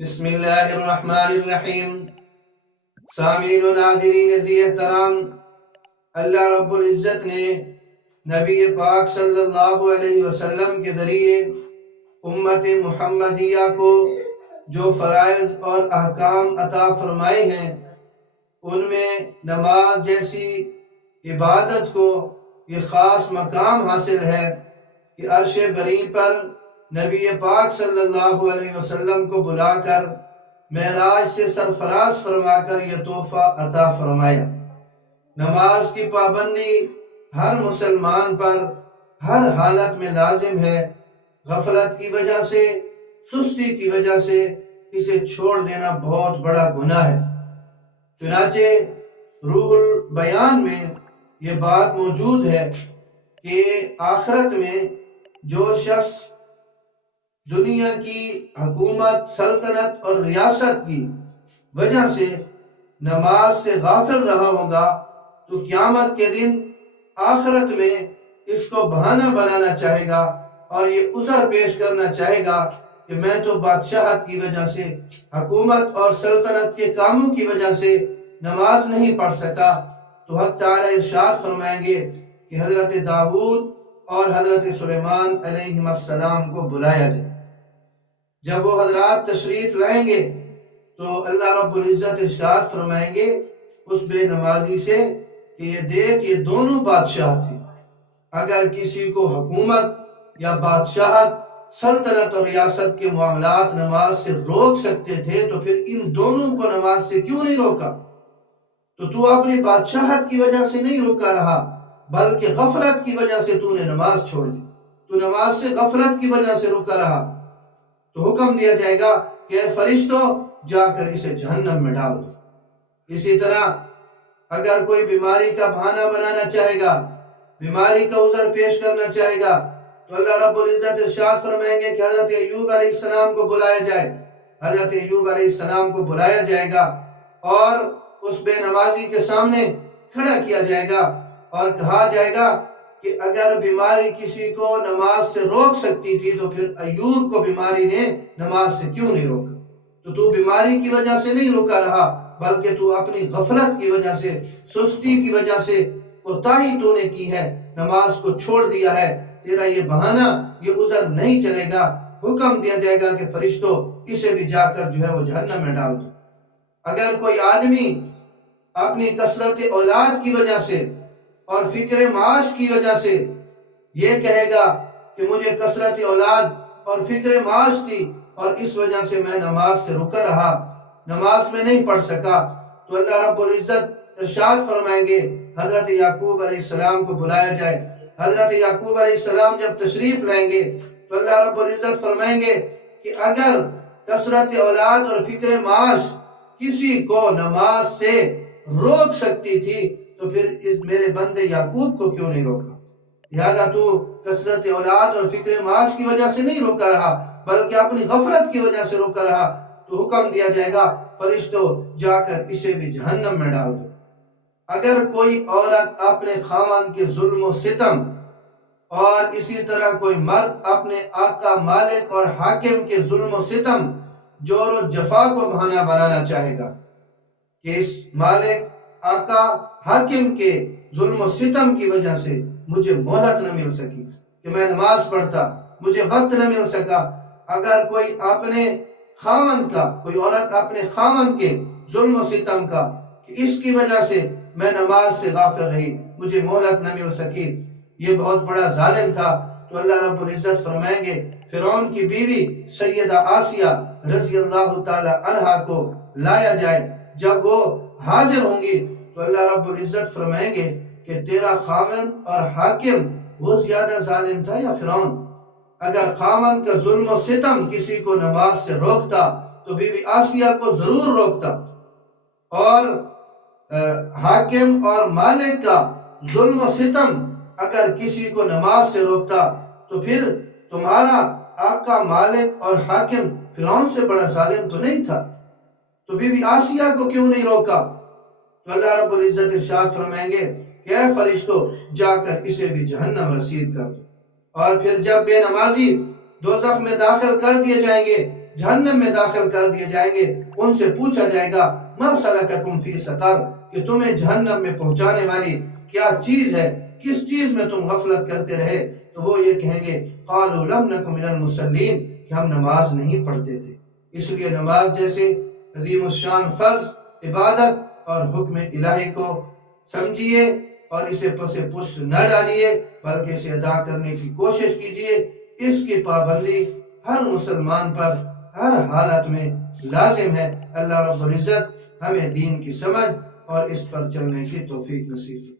بسم اللہ الرحمن الرحیم۔ سامعین و ناظرین ذی احترام، اللہ رب العزت نے نبی پاک صلی اللہ علیہ وسلم کے ذریعے امت محمدیہ کو جو فرائض اور احکام عطا فرمائے ہیں، ان میں نماز جیسی عبادت کو یہ خاص مقام حاصل ہے کہ عرش بری پر نبی پاک صلی اللہ علیہ وسلم کو بلا کر معراج سے سرفراز فرما کر یہ تحفہ عطا فرمایا۔ نماز کی پابندی ہر مسلمان پر ہر حالت میں لازم ہے۔ غفلت کی وجہ سے، سستی کی وجہ سے اسے چھوڑ دینا بہت بڑا گناہ ہے۔ چنانچہ روح البیان میں یہ بات موجود ہے کہ آخرت میں جو شخص دنیا کی حکومت، سلطنت اور ریاست کی وجہ سے نماز سے غافل رہا ہوگا تو قیامت کے دن آخرت میں اس کو بہانہ بنانا چاہے گا اور یہ عذر پیش کرنا چاہے گا کہ میں تو بادشاہت کی وجہ سے، حکومت اور سلطنت کے کاموں کی وجہ سے نماز نہیں پڑھ سکا۔ تو حق تعالی ارشاد فرمائیں گے کہ حضرت داؤد اور حضرت سلیمان علیہ السلام کو بلایا جائے۔ جب وہ حضرات تشریف لائیں گے تو اللہ رب العزت ارشاد فرمائیں گے اس بے نمازی سے کہ یہ دیکھ، یہ دونوں بادشاہ تھے، اگر کسی کو حکومت یا بادشاہت، سلطنت اور ریاست کے معاملات نماز سے روک سکتے تھے تو پھر ان دونوں کو نماز سے کیوں نہیں روکا؟ تو اپنی بادشاہت کی وجہ سے نہیں روکا رہا، بلکہ غفلت کی وجہ سے تو نے نماز چھوڑ دی، تو نماز سے غفلت کی وجہ سے روکا رہا۔ تو حکم دیا جائے گا کہ اے فرشتوں، جا کر اسے جہنم میں ڈال دو۔ اسی طرح اگر کوئی بیماری کا بہانہ بنانا چاہے گا، بیماری کا عذر پیش کرنا چاہے گا، تو اللہ رب العزت ارشاد فرمائیں گے کہ حضرت ایوب علیہ السلام کو بلایا جائے۔ حضرت ایوب علیہ السلام کو بلایا جائے گا اور اس بے نمازی کے سامنے کھڑا کیا جائے گا اور کہا جائے گا کہ اگر بیماری کسی کو نماز سے روک سکتی تھی تو پھر ایوب کو بیماری نے نماز سے کیوں نہیں روکا؟ تو بیماری کی وجہ سے نہیں روکا رہا، بلکہ تو اپنی غفلت کی وجہ سے، سستی کی وجہ سے کوتاہی تو نے کی ہے، نماز کو چھوڑ دیا ہے۔ تیرا یہ بہانہ، یہ عذر نہیں چلے گا۔ حکم دیا جائے گا کہ فرشتوں، اسے بھی جا کر جو ہے وہ جہنم میں ڈال دو۔ اگر کوئی آدمی اپنی کثرت اولاد کی وجہ سے اور فکر معاش کی وجہ سے یہ کہے گا کہ مجھے کثرت اولاد اور فکر معاش تھی اور اس وجہ سے میں نماز سے رکا رہا، نماز میں نہیں پڑھ سکا، تو اللہ رب العزت ارشاد فرمائیں گے حضرت یعقوب علیہ السلام کو بلایا جائے۔ حضرت یعقوب علیہ السلام جب تشریف لائیں گے تو اللہ رب العزت فرمائیں گے کہ اگر کثرت اولاد اور فکر معاش کسی کو نماز سے روک سکتی تھی تو پھر اس میرے بندے یعقوب کو کیوں نہیں روکا؟ لہذا تو کثرت اولاد اور فکر معاش کی وجہ سے نہیں روکا رہا، بلکہ اپنی غفلت کی وجہ سے روکا رہا۔ تو حکم دیا جائے گا فرشتوں، جا کر اسے بھی جہنم میں ڈال دو۔ اگر کوئی عورت اپنے خاوند کے ظلم و ستم اور اسی طرح کوئی مرد اپنے آقا، مالک اور حاکم کے ظلم و ستم، جور و جفا کو بہانہ بنانا چاہے گا کہ اس مالک، آقا، حاکم کے ظلم و ستم کی وجہ سے مجھے مہلت نہ مل سکی کہ میں نماز پڑھتا، مجھے وقت نہ مل سکا۔ اگر کوئی اپنے خاوند کا، کوئی عورت اپنے خاوند کے ظلم و ستم کا کہ اس کی وجہ سے میں نماز سے غافل رہی، مجھے مہلت نہ مل سکی، یہ بہت بڑا ظالم تھا، تو اللہ رب العزت فرمائیں گے فرعون کی بیوی سیدہ آسیہ رضی اللہ تعالی عنہا کو لایا جائے۔ جب وہ حاضر ہوں گی تو اللہ رب العزت فرمائیں گے کہ تیرا خاوند اور حاکم وہ زیادہ ظالم تھا یا فرعون؟ اگر خاوند کا ظلم و ستم کسی کو نماز سے روکتا تو بی بی آسیہ کو ضرور روکتا، اور حاکم اور مالک کا ظلم و ستم اگر کسی کو نماز سے روکتا تو پھر تمہارا آقا، مالک اور حاکم فرعون سے بڑا ظالم تو نہیں تھا؟ تو بی بی آسیہ کو کیوں نہیں روکا؟ تو اللہ رب العزت ارشاد فرمائیں گے کہ اے فرشتوں، جا کر اسے بھی جہنم رسید کر دو۔ اور پھر جب بے نمازی دوزخ میں داخل کر دیے جائیں گے، جہنم میں داخل کر دیے جائیں گے، ان سے پوچھا جائے گا ما سلککم فی سقر، کہ تمہیں جہنم میں پہنچانے والی کیا چیز ہے، کس چیز میں تم غفلت کرتے رہے؟ تو وہ یہ کہیں گے قالوا لم نک من المصلین، کہ ہم نماز نہیں پڑھتے تھے۔ اس لیے نماز جیسے عظیم الشان فرض عبادت اور حکم الہی کو سمجھیے اور اسے پس پش نہ ڈالیے، بلکہ اسے ادا کرنے کی کوشش کیجیے۔ اس کی پابندی ہر مسلمان پر ہر حالت میں لازم ہے۔ اللہ رب العزت ہمیں دین کی سمجھ اور اس پر چلنے کی توفیق نصیب